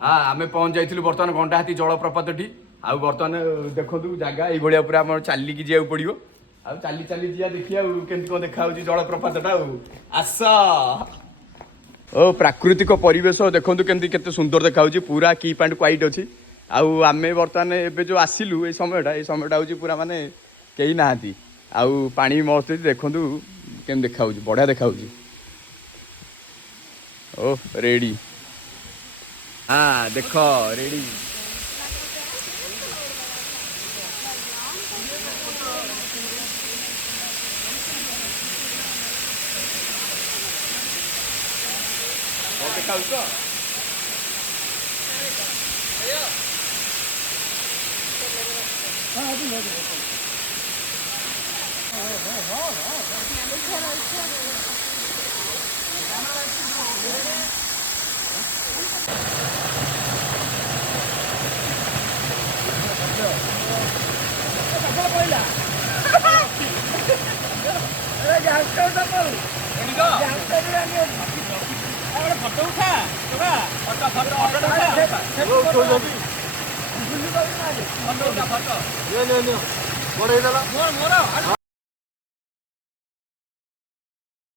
हाँ आम पहुँच जाइलु बर्तमान गंडाहाती जलप्रपातटी आउ बर्तमान देखु जगह ये पूरा आम चलिकी जावाक पड़ो आउ चली चली जा देखिए केमती कौन देखा जलप्रपातटा आस ओ प्राकृतिक परिवेश देखु केमती केते सुंदर देखा पूरा कीप एंड क्वाइट अच्छी आउ आमे बर्तमान एबे जो आसिलु ये समयटा हूँ पूरा माने कहीं ना आउ पानी मस्त देखु केमती देखा बढ़िया देखा ओ रेडी हाँ देख रेडी देखा ଫଟୋ ଉଠା ଫଟୋ